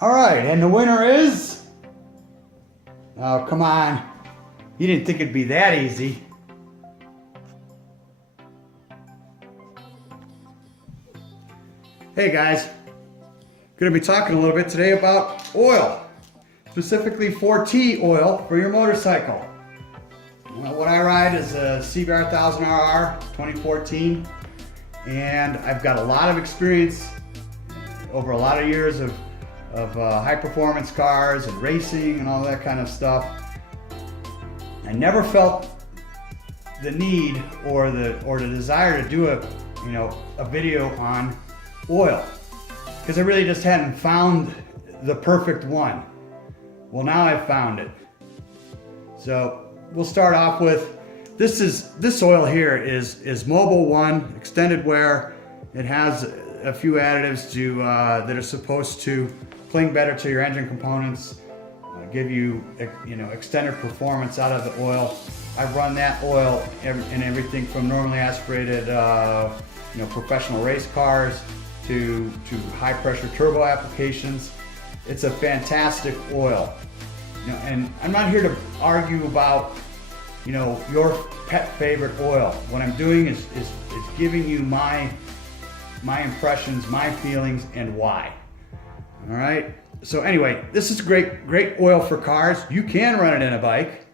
All right, and the winner is... Oh, come on. You didn't think it'd be that easy. Hey guys, going to be talking a little bit today about oil, specifically 4T oil for your motorcycle. What I ride is a CBR 1000RR 2014, and I've got a lot of experience over a lot of years of high performance cars and racing and all that kind of stuff. I never felt the need or the desire to do a video on oil, because I really just hadn't found the perfect one. Well, now I've found it. So we'll start off with this oil here is Mobil 1 extended wear. It has a few additives that are supposed to cling better to your engine components, give you extended performance out of the oil. I've run that oil in everything from normally aspirated professional race cars to high pressure turbo applications. It's a fantastic oil. And I'm not here to argue about your pet favorite oil. What I'm doing is giving you my impressions, my feelings, and why. All right. So anyway, this is great oil for cars. You can run it in a bike,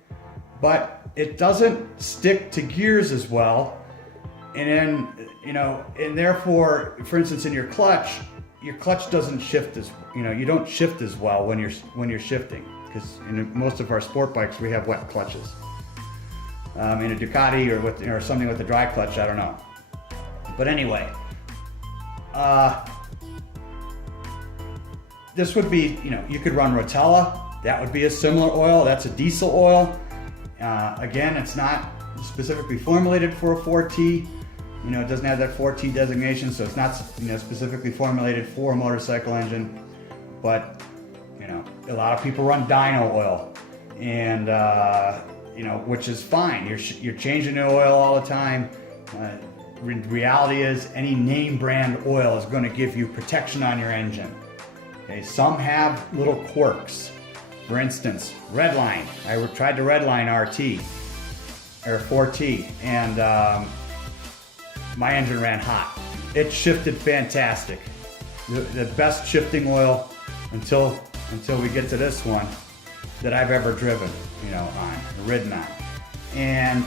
but it doesn't stick to gears as well. And then, and therefore, for instance, in your clutch doesn't shift as, you don't shift as well when you're shifting, because in most of our sport bikes we have wet clutches. In a Ducati or something with a dry clutch, I don't know. But anyway, this would be, you could run Rotella. That would be a similar oil. That's a diesel oil. Again, it's not specifically formulated for a 4T. It doesn't have that 4T designation, so it's not specifically formulated for a motorcycle engine. But a lot of people run dyno oil, and which is fine. You're changing the oil all the time. Reality is, any name brand oil is going to give you protection on your engine. Okay, some have little quirks. For instance, Redline. I tried the Redline RT or 4T, and my engine ran hot. It shifted fantastic. The best shifting oil until we get to this one that I've ever driven, ridden on. And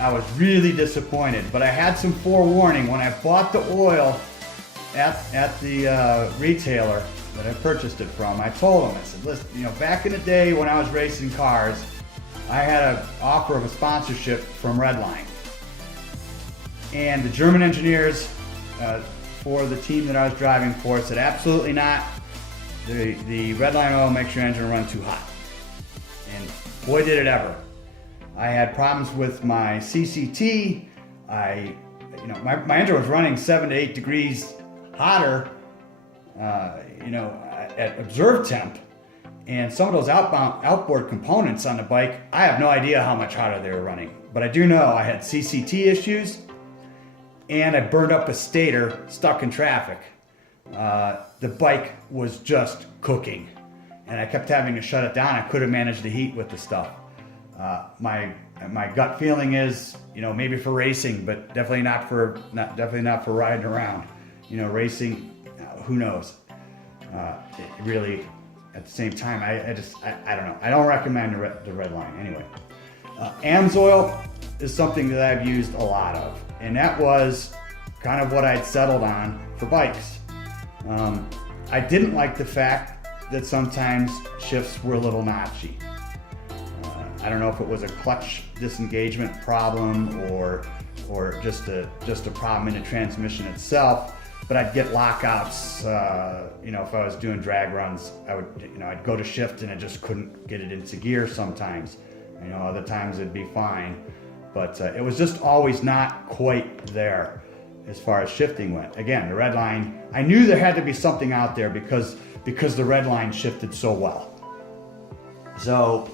I was really disappointed, but I had some forewarning when I bought the oil at the retailer that I purchased it from. I told them, I said, listen, back in the day when I was racing cars, I had an offer of a sponsorship from Redline. And the German engineers for the team that I was driving for said, absolutely not. The Redline oil makes your engine run too hot. And boy, did it ever. I had problems with my CCT. My engine was running 7 to 8 degrees hotter, at observed temp. And some of those outboard components on the bike, I have no idea how much hotter they were running. But I do know I had CCT issues, and I burned up a stator stuck in traffic. The bike was just cooking, and I kept having to shut it down. I couldn't manage the heat with the stuff. My gut feeling is, maybe for racing, but definitely not for riding around. Racing, who knows? Really, at the same time, I don't know. I don't recommend the Redline anyway. AMSOIL is something that I've used a lot of, and that was kind of what I'd settled on for bikes. I didn't like the fact that sometimes shifts were a little notchy. I don't know if it was a clutch disengagement problem or just a problem in the transmission itself, but I'd get lockouts. If I was doing drag runs, I'd go to shift and I just couldn't get it into gear sometimes. Other times it'd be fine, but it was just always not quite there as far as shifting went. Again, the Redline, I knew there had to be something out there because the Redline shifted so well. So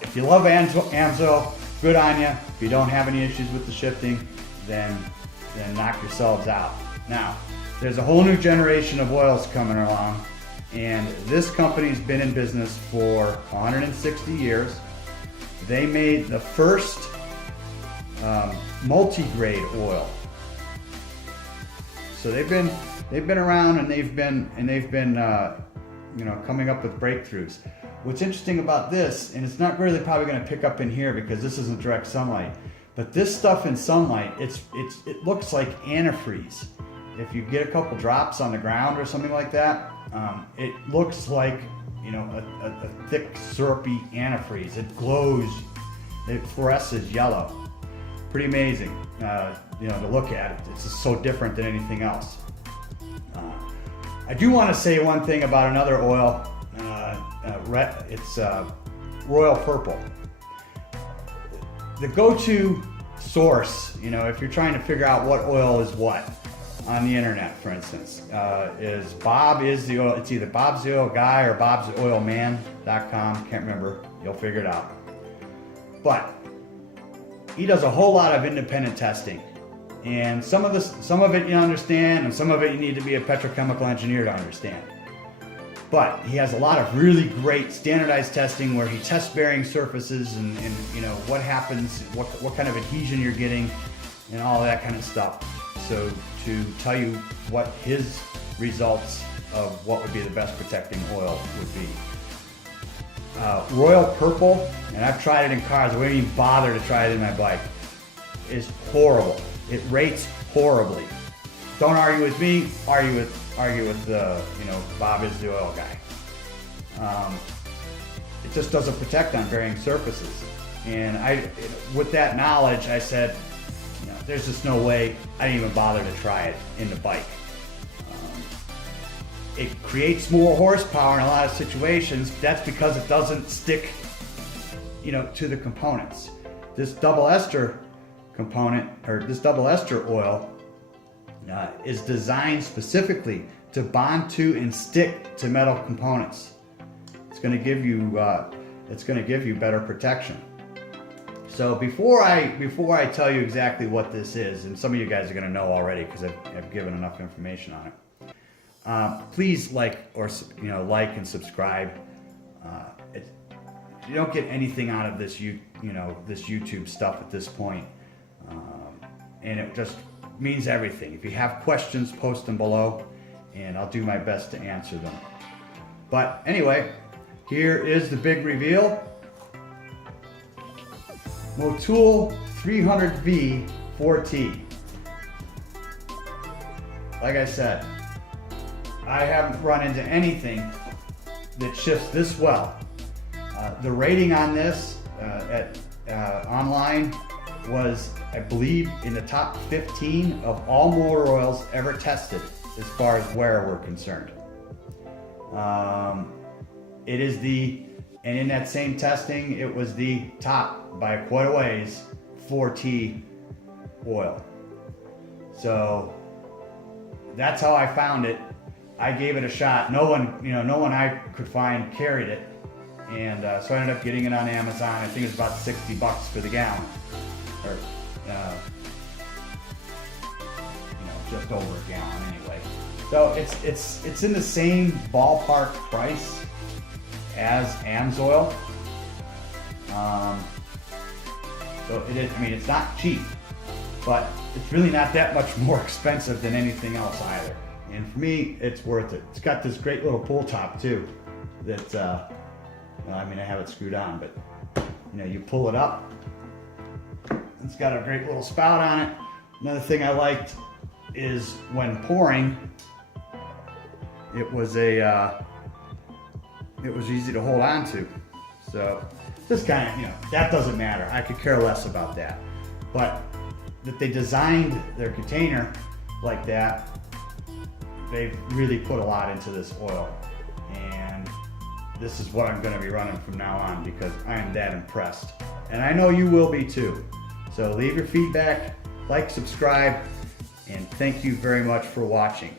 if you love AMSOIL, good on you. If you don't have any issues with the shifting, then knock yourselves out. Now, there's a whole new generation of oils coming along, And this company's been in business for 160 years. They made the first multi-grade oil. So they've been around, and they've been coming up with breakthroughs. What's interesting about this, and it's not really probably going to pick up in here because this isn't direct sunlight, but this stuff in sunlight, it looks like antifreeze. If you get a couple drops on the ground or something like that, it looks like a thick syrupy antifreeze. It glows, it fluoresces yellow. Pretty amazing, to look at it. It's just so different than anything else. I do want to say one thing about another oil. It's Royal Purple. The go-to source, if you're trying to figure out what oil is what on the internet, for instance, is Bob is the oil. It's either Bob's the Oil Guy or bobsoilman.com. Can't remember. You'll figure it out. But he does a whole lot of independent testing, and some of it you understand, and some of it you need to be a petrochemical engineer to understand. But he has a lot of really great standardized testing where he tests bearing surfaces and what happens, what kind of adhesion you're getting, and all that kind of stuff. So to tell you what his results of what would be the best protecting oil would be. Royal Purple, and I've tried it in cars. I wouldn't even bother to try it in my bike. Is horrible. It rates horribly. Don't argue with me. Argue with Bob is the Oil Guy. It just doesn't protect on varying surfaces. And with that knowledge, I said, there's just no way. I didn't even bother to try it in the bike. It creates more horsepower in a lot of situations. That's because it doesn't stick, to the components. This double ester component, or this double ester oil, is designed specifically to bond to and stick to metal components. It's going to give you better protection. So before I tell you exactly what this is, and some of you guys are going to know already because I've given enough information on it. Please like and subscribe. You don't get anything out of this this YouTube stuff at this point, and it just means everything. If you have questions, post them below, and I'll do my best to answer them. But anyway, here is the big reveal. Motul 300V 4T. Like I said, I haven't run into anything that shifts this well. The rating on this online was, I believe, in the top 15 of all motor oils ever tested as far as wear were concerned. And in that same testing, it was the top by quite a ways 4T oil. So that's how I found it. I gave it a shot. No one I could find carried it, and so I ended up getting it on Amazon. I think it was about $60 for the gallon, or just over a gallon anyway. So it's in the same ballpark price as AMSOIL. So it is. I mean, it's not cheap, but it's really not that much more expensive than anything else either. And for me, it's worth it. It's got this great little pull top too. That I have it screwed on, but you pull it up. It's got a great little spout on it. Another thing I liked is when pouring, it was easy to hold on to. So this kind of, that doesn't matter. I could care less about that. But that they designed their container like that, they've really put a lot into this oil. And this is what I'm going to be running from now on because I am that impressed. And I know you will be too. So leave your feedback, like, subscribe, and thank you very much for watching.